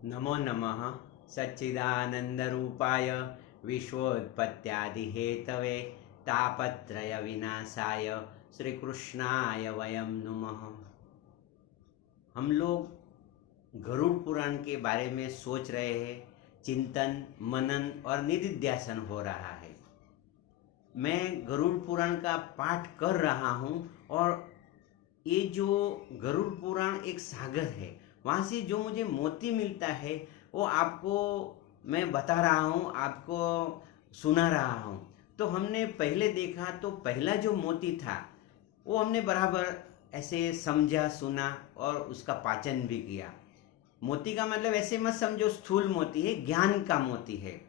नमो नमः सच्चिदानन्दरूपाय विश्वोत्पत्त्यादिहेतवे तापत्रयविनाशाय श्रीकृष्णाय वयं नुमः। हम लोग गरुड़ पुराण के बारे में सोच रहे हैं। चिंतन मनन और निधिध्यासन हो रहा है। मैं गरुड़ पुराण का पाठ कर रहा हूँ और ये जो गरुड़ पुराण एक सागर है, वहाँ से जो मुझे मोती मिलता है वो आपको मैं बता रहा हूँ, आपको सुना रहा हूँ। तो हमने पहले देखा तो पहला जो मोती था वो हमने बराबर ऐसे समझा, सुना और उसका पाचन भी किया। मोती का मतलब ऐसे मत समझो स्थूल मोती है, ज्ञान का मोती है।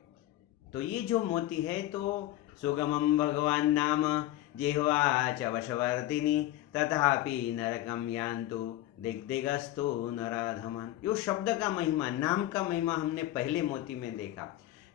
तो ये जो मोती है तो सुगमम भगवान नाम जिह्वा च वशवर्तिनी तथापि नरकम यान्तु दिग्दिगस्तु नराधमन। यो शब्द का महिमा, नाम का महिमा हमने पहले मोती में देखा।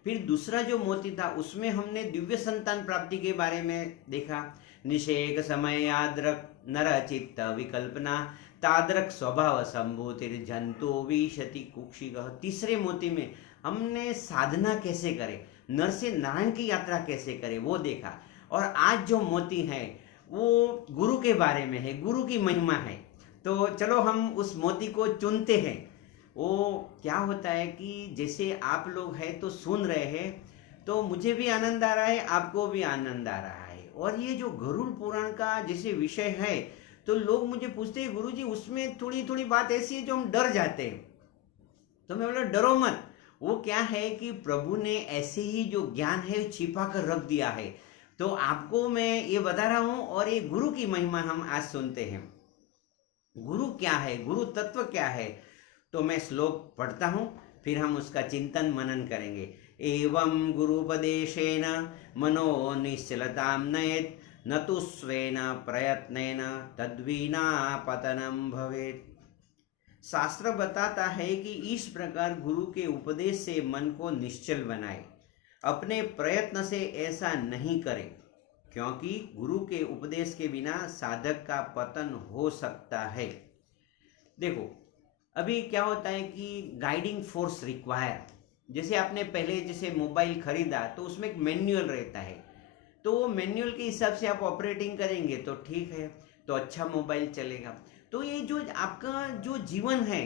फिर दूसरा जो मोती था उसमें हमने दिव्य संतान प्राप्ति के बारे में देखा। निषेक समय याद्रक नर चित्त विकल्पना ताद्रक स्वभाव संभूतिर्जंतु विशति कुक्षिगः। तीसरे मोती में हमने साधना कैसे करें, नर से नारायण की यात्रा कैसे करें वो देखा। और आज जो मोती है वो गुरु के बारे में है, गुरु की महिमा है। तो चलो हम उस मोती को चुनते हैं। वो क्या होता है कि जैसे आप लोग हैं तो सुन रहे हैं, तो मुझे भी आनंद आ रहा है, आपको भी आनंद आ रहा है। और ये जो गरुड़ पुराण का जैसे विषय है तो लोग मुझे पूछते हैं गुरु जी उसमें थोड़ी थोड़ी बात ऐसी है जो हम डर जाते हैं। तो मैं बोला डरो मत। वो क्या है कि प्रभु ने ऐसे ही जो ज्ञान है छिपा कर रख दिया है। तो आपको मैं ये बता रहा हूँ और ये गुरु की महिमा हम आज सुनते हैं। गुरु क्या है, गुरु तत्व क्या है, तो मैं श्लोक पढ़ता हूँ, फिर हम उसका चिंतन मनन करेंगे। एवं गुरुपदेशेन मनो निश्चलतां नयेत् न तु स्वेन प्रयत्नेन तद्विना पतनं भवेत्। शास्त्र बताता है कि इस प्रकार गुरु के उपदेश से मन को निश्चल बनाए, अपने प्रयत्न से ऐसा नहीं करे, क्योंकि गुरु के उपदेश के बिना साधक का पतन हो सकता है। देखो अभी क्या होता है कि गाइडिंग फोर्स रिक्वायर, जैसे आपने पहले जैसे मोबाइल खरीदा तो उसमें एक मैनुअल रहता है, तो वो मैनुअल के हिसाब से आप ऑपरेटिंग करेंगे तो ठीक है, तो अच्छा मोबाइल चलेगा। तो ये जो आपका जो जीवन है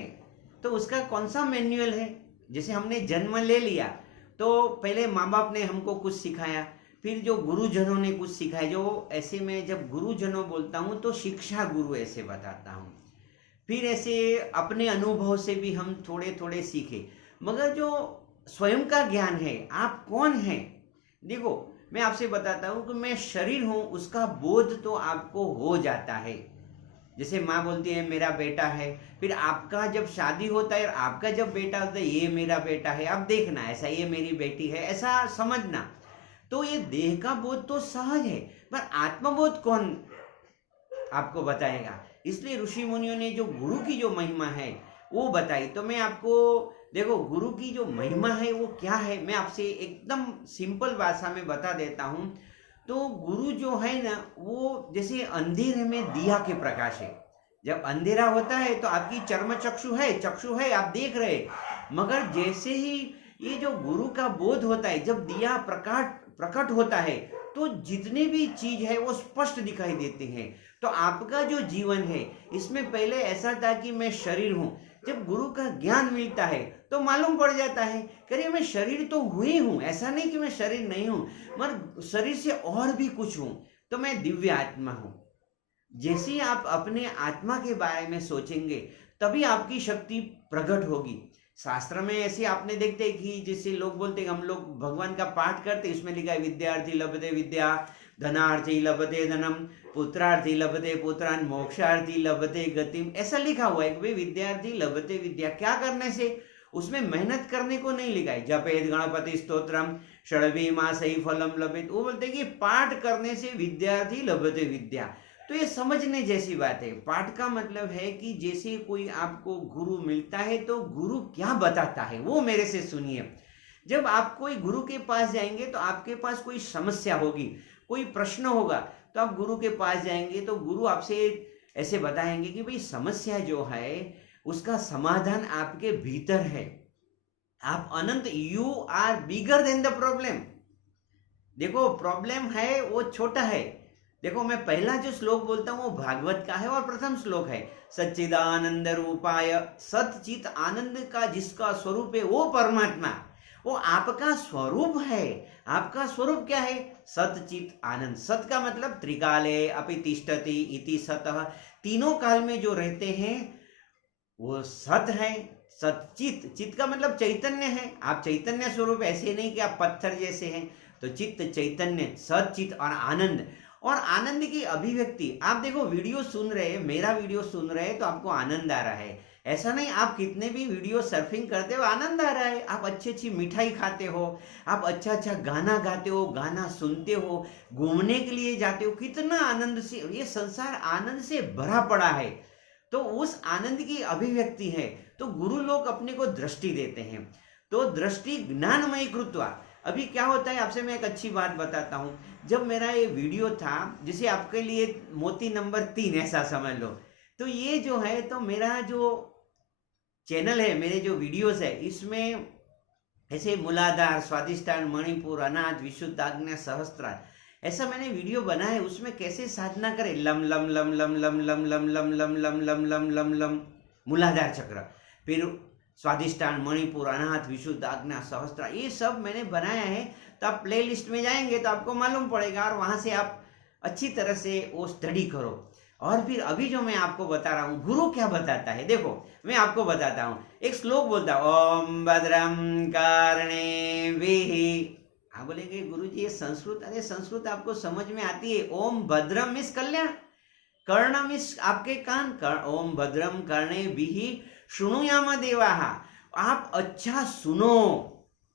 तो उसका कौन सा मैनुअल है। जैसे हमने जन्म ले लिया तो पहले माँ बाप ने हमको कुछ सिखाया, फिर जो गुरुजनों ने कुछ सिखाया। जो ऐसे में जब गुरुजनों बोलता हूँ तो शिक्षा गुरु ऐसे बताता हूँ। फिर ऐसे अपने अनुभव से भी हम थोड़े थोड़े सीखे, मगर जो स्वयं का ज्ञान है आप कौन हैं। देखो मैं आपसे बताता हूँ कि मैं शरीर हूँ, उसका बोध तो आपको हो जाता है। जैसे माँ बोलती है मेरा बेटा है, फिर आपका जब शादी होता है, आपका जब बेटा होता है ये मेरा बेटा है, आप देखना ऐसा ये मेरी बेटी है, ऐसा समझना। तो ये देह का बोध तो सहज है, पर आत्मबोध कौन आपको बताएगा। इसलिए ऋषि मुनियों ने जो गुरु की जो महिमा है वो बताई। तो मैं आपको देखो गुरु की जो महिमा है वो क्या है, मैं आपसे एकदम सिंपल भाषा में बता देता हूँ। तो गुरु जो है ना वो जैसे अंधेरे में दिया के प्रकाश है। जब अंधेरा होता है तो आपकी चर्म चक्षु है, आप देख रहे, मगर जैसे ही ये जो गुरु का बोध होता है, जब दिया प्रकट होता है तो जितने भी चीज है वो स्पष्ट दिखाई देते हैं। तो आपका जो जीवन है इसमें पहले ऐसा था कि मैं शरीर हूँ, जब गुरु का ज्ञान मिलता है तो मालूम पड़ जाता है कि मैं शरीर तो हुई हूँ, ऐसा नहीं कि मैं शरीर नहीं हूँ, मगर शरीर से और भी कुछ हूँ, तो मैं दिव्य आत्मा हूँ। जैसे आप अपने आत्मा के बारे में सोचेंगे तभी आपकी शक्ति प्रकट होगी। शास्त्र में ऐसे आपने देखते हैं कि जैसे लोग बोलते हैं, हम लोग भगवान का पाठ करते, इसमें लिखा है विद्यार्थी लभते विद्या, धनार्थी लभते धनम, पुत्रार्थी लभते पुत्रान, मोक्षार्थी लभते गतिम, ऐसा लिखा हुआ है कि भाई विद्यार्थी लभते विद्या। क्या करने से, उसमें मेहनत करने को नहीं लिखा है। जपेत गणपति स्तोत्रम षडवी मासई फलम लभेत, वो बोलते कि पाठ करने से विद्यार्थी लभते विद्या। तो ये समझने जैसी बात है। पाठ का मतलब है कि जैसे कोई आपको गुरु मिलता है तो गुरु क्या बताता है वो मेरे से सुनिए। जब आप कोई गुरु के पास जाएंगे तो आपके पास कोई समस्या होगी, कोई प्रश्न होगा, तो आप गुरु के पास जाएंगे तो गुरु आपसे ऐसे बताएंगे कि भाई समस्या जो है उसका समाधान आपके भीतर है। आप अनंत, you are bigger than the problem. देखो प्रॉब्लम है वो छोटा है। देखो मैं पहला जो श्लोक बोलता हूँ वो भागवत का है और प्रथम श्लोक है, सच्चिदानंद रूपाय, सच्चित आनंद का जिसका स्वरूप है वो परमात्मा, वो आपका स्वरूप है। आपका स्वरूप क्या है? सच्चित आनंद। सत का मतलब त्रिकाले अपि तिष्ठति इति सतः, तीनों काल में जो रहते हैं वो सत है। सच्चित, चित का मतलब चैतन्य है। आप चैतन्य स्वरूप, ऐसे नहीं कि आप पत्थर जैसे हैं। तो चित्त चैतन्य, सच्चित और आनंद। और आनंद की अभिव्यक्ति, आप देखो वीडियो सुन रहे हैं, मेरा वीडियो सुन रहे हैं तो आपको आनंद आ रहा है। ऐसा नहीं आप कितने भी वीडियो सर्फिंग करते हो आनंद आ रहा है, आप अच्छी अच्छी मिठाई खाते हो, आप अच्छा अच्छा गाना गाते हो, गाना सुनते हो, घूमने के लिए जाते हो, कितना आनंद से, ये संसार आनंद से भरा पड़ा है। तो उस आनंद की अभिव्यक्ति है। तो गुरु लोग अपने को दृष्टि देते हैं। तो दृष्टि ज्ञानमयी कृत्वा। अभी क्या होता है, आपसे मैं एक अच्छी बात बताता हूँ। जब मेरा ये वीडियो था, जिसे आपके लिए मोती नंबर 3 ऐसा समझ लो, तो ये जो है, तो मेरा जो चैनल है, मेरे जो वीडियोस है, इसमें ऐसे मूलाधार, स्वादिष्टान, मणिपुर, अनाथ, विशुद्ध आज्ञा, सहस्त्रार, ऐसा मैंने वीडियो बनाया है। उसमें कैसे साधना करें, lump lump lump lump lump lump lump lump lump lump lump lump lump lump, मूलाधार चक्र, फिर स्वादिष्टान, मणिपुर, अनाथ, विशुद्ध आज्ञा, सहस्त्रार, ये सब मैंने बनाया है। तो आप प्ले लिस्ट में जाएंगे तो आपको मालूम पड़ेगा और वहां से आप अच्छी तरह से वो स्टडी करो। और फिर अभी जो मैं आपको बता रहा हूँ, गुरु क्या बताता है, देखो मैं आपको बताता हूँ। एक श्लोक बोलता हूँ, ओम भद्रम कर्णेभिः। आप बोलेंगे गुरु जी ये संस्कृत, अरे संस्कृत आपको समझ में आती है। ओम भद्रम मीन्स कल्याण, कर्ण मीन्स आपके कान, ओम भद्रम कर्णेभिः शृणुयाम देवाः, आप अच्छा सुनो।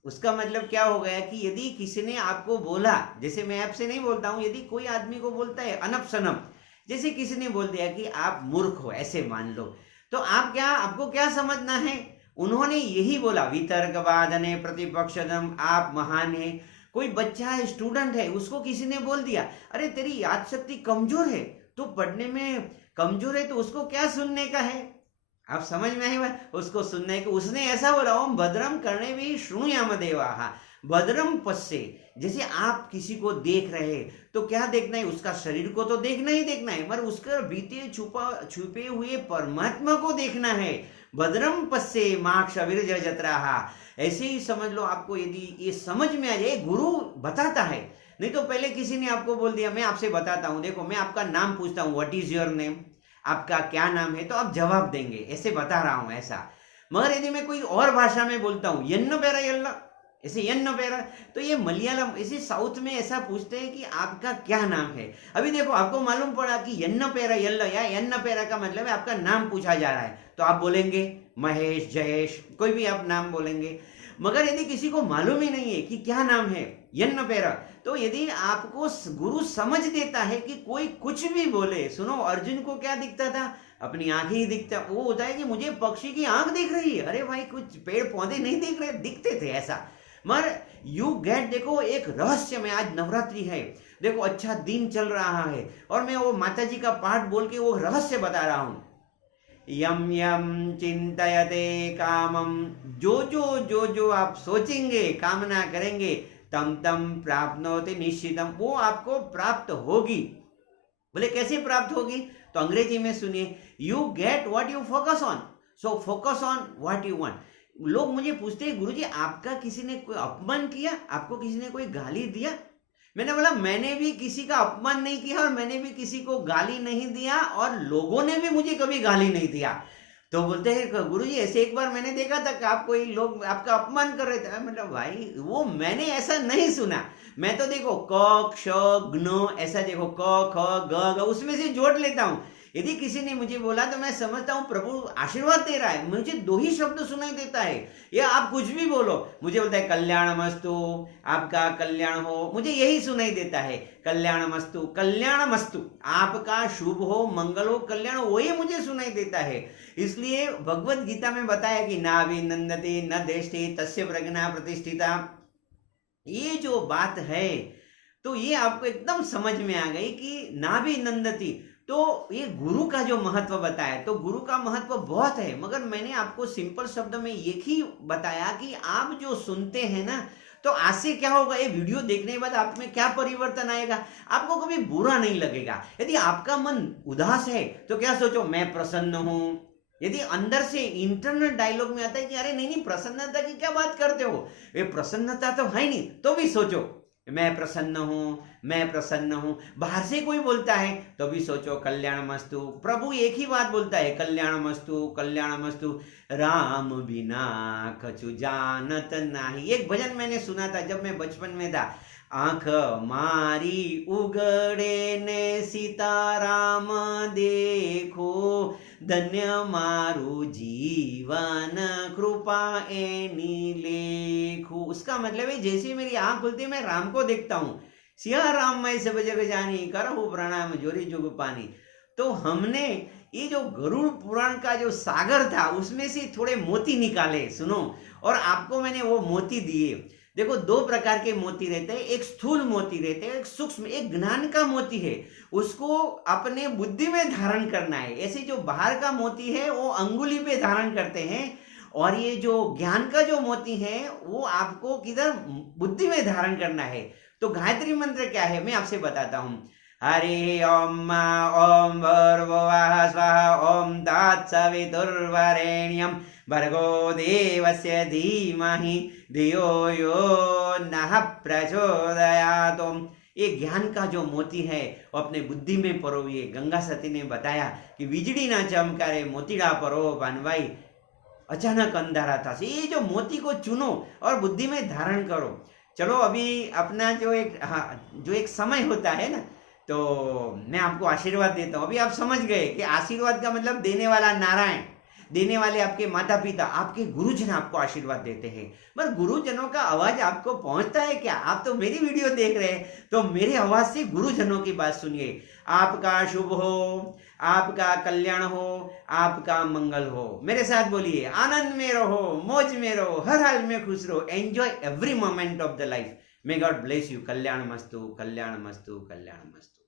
उसका मतलब क्या हो गया कि यदि किसी ने आपको बोला, जैसे मैं आपसे नहीं बोलता हूँ, यदि कोई आदमी को बोलता है अनप शनप, जैसे किसी ने बोल दिया कि आप मूर्ख हो, ऐसे मान लो, तो आप क्या, आपको क्या समझना है? उन्होंने यही बोला, वितर्क वादने प्रतिपक्षदम, आप महान है। कोई बच्चा है, स्टूडेंट है, उसको किसी ने बोल दिया अरे तेरी याद शक्ति कमजोर है, तो पढ़ने में कमजोर है, तो उसको क्या सुनने का है? आप समझ में आई बात? उसको सुनने को, उसने ऐसा बोला, ओम भद्रम कर्णेभिः शृणुयाम देवाः, भद्रम पश्ये। जैसे आप किसी को देख रहे तो क्या देखना है? उसका शरीर को तो देखना ही देखना है, मगर उसका बीते छुपे हुए परमात्मा को देखना है। भद्रम पश्ये माक्षभिर्यजत्राः। ऐसे ही समझ लो, आपको यदि ये समझ में आ जाए, गुरु बताता है। नहीं तो पहले किसी ने आपको बोल दिया, मैं आपसे बताता हूँ, देखो मैं आपका नाम पूछता हूँ, व्हाट इज योर नेम, आपका क्या नाम है, तो आप जवाब देंगे, ऐसे बता रहा हूं ऐसा। मगर यदि मैं कोई और भाषा में बोलता हूं, यन्न पेरा यल्ला, ऐसे यन्न पेरा, तो ये मलयालम, ऐसे साउथ में ऐसा पूछते हैं कि आपका क्या नाम है। अभी देखो आपको मालूम पड़ा कि यन्न पेरा यल्ला या यन्न पेरा का मतलब है आपका नाम पूछा जा रहा है, तो आप बोलेंगे महेश, जयेश, कोई भी आप नाम बोलेंगे। मगर यदि किसी को मालूम ही नहीं है कि क्या नाम है, यन्न पेरा, तो यदि आपको गुरु समझ देता है कि कोई कुछ भी बोले, सुनो अर्जुन को क्या दिखता था? अपनी आंखें ही दिखता, वो होता है कि मुझे पक्षी की आंख दिख रही है, अरे भाई कुछ पेड़ पौधे नहीं दिख रहे, दिखते थे ऐसा। मगर यू गेट, देखो एक रहस्य में, आज नवरात्रि है, देखो अच्छा दिन चल रहा है और मैं वो माता जी का पाठ बोल के वो रहस्य बता रहा हूं। यम यम चिंतयते कामम, जो आप सोचेंगे, कामना करेंगे, तम तम प्राप्नोति निश्चितम, वो आपको प्राप्त होगी। बोले कैसे प्राप्त होगी? तो अंग्रेजी में सुनिए, you get what you focus on, so focus on what you want. लोग मुझे पूछते हैं गुरुजी आपका किसी ने कोई अपमान किया, आपको किसी ने कोई गाली दिया? मैंने बोला मैंने भी किसी का अपमान नहीं किया और मैंने भी किसी को गाली नहीं दिया और लोगों ने भी मुझे कभी गाली नहीं दिया। तो बोलते हैं गुरुजी ऐसे एक बार मैंने देखा था कि आप कोई लोग आपका अपमान कर रहे थे। मतलब भाई वो मैंने ऐसा नहीं सुना, मैं तो देखो क क्ष ज्ञ ऐसा देखो क ख ग उसमें से जोड़ लेता हूँ। यदि किसी ने मुझे बोला तो मैं समझता हूँ प्रभु आशीर्वाद दे रहा है, मुझे 2 ही शब्द सुनाई देता है, या आप कुछ भी बोलो, मुझे बोलता है कल्याणमस्तु, आपका कल्याण हो, मुझे यही सुनाई देता है, कल्याणमस्तु, कल्याणमस्तु, आपका शुभ हो, मंगल हो, कल्याण हो, वही मुझे सुनाई देता है। इसलिए भगवत गीता में बताया कि नाभिनंदति न देष्टि तस्य प्रज्ञा प्रतिष्ठिता। ये जो बात है तो ये आपको एकदम समझ में आ गई कि नाभिनंदति, तो ये गुरु का जो महत्व बताया, तो गुरु का महत्व बहुत है, मगर मैंने आपको सिंपल शब्द में एक ही बताया कि आप जो सुनते हैं ना, तो आज से क्या होगा, ये वीडियो देखने के बाद आप में क्या परिवर्तन आएगा, आपको कभी बुरा नहीं लगेगा। यदि आपका मन उदास है तो क्या सोचो, मैं प्रसन्न हूं। यदि अंदर से इंटरनल डायलॉग में आता है कि अरे नहीं नहीं, प्रसन्नता की क्या बात करते हो, ये प्रसन्नता तो है नहीं, तो भी सोचो मैं प्रसन्न हूं, मैं प्रसन्न हूं। बाहर से कोई बोलता है तो भी सोचो कल्याणमस्तु। प्रभु एक ही बात बोलता है, कल्याणमस्तु कल्याणमस्तु, राम बिना कछु जानत नाही। एक भजन मैंने सुना था जब मैं बचपन में था, आंख मारी उगड़े ने सीताराम देखो, धन्य मारू जीवन कृपा एनी लेखो। उसका मतलब है जैसे मेरी आंख खुलती है मैं राम को देखता हूँ, सिया राम मैं सब जग जानी, करहु प्रणाम जोरी जुग पानी। तो हमने ये जो गरुड़ पुराण का जो सागर था उसमें से थोड़े मोती निकाले, सुनो, और आपको मैंने वो मोती दिए। देखो, दो प्रकार के मोती रहते हैं, एक स्थूल मोती रहते हैं, एक सूक्ष्म, एक ज्ञान का मोती है, उसको अपने बुद्धि में धारण करना है। ऐसे जो बाहर का मोती है वो अंगुली पे धारण करते हैं, और ये जो ज्ञान का जो मोती है वो आपको किधर, बुद्धि में धारण करना है। तो गायत्री मंत्र क्या है मैं आपसे बताता हूँ। हरि ओम ओम भूर्भुवः स्वः ओम तत्सवितुर्वरेण्यं भर्गो देवस्य धीमहि धियो यो नः प्रचोदयात्। ये ज्ञान का जो मोती है वो अपने बुद्धि में परोविए। गंगा सती ने बताया कि वीजड़ी ना चमकारे मोतीड़ा परो पानवाई, अचानक अंधारा था। ये जो मोती को चुनो और बुद्धि में धारण करो। चलो अभी अपना जो एक समय होता है ना, तो मैं आपको आशीर्वाद देता हूँ। अभी आप समझ गए कि आशीर्वाद का मतलब देने वाला नारायण, देने वाले आपके माता पिता, आपके गुरुजन आपको आशीर्वाद देते हैं। पर गुरुजनों का आवाज आपको पहुंचता है क्या? आप तो मेरी वीडियो देख रहे हैं, तो मेरे आवाज से गुरुजनों की बात सुनिए। आपका शुभ हो, आपका कल्याण हो, आपका मंगल हो। मेरे साथ बोलिए, आनंद में रहो, मौज में रहो, हर हाल में खुश रहो। Enjoy every moment of the life. May God bless you. कल्याण मस्तु, कल्याण मस्तु, कल्याण मस्तु।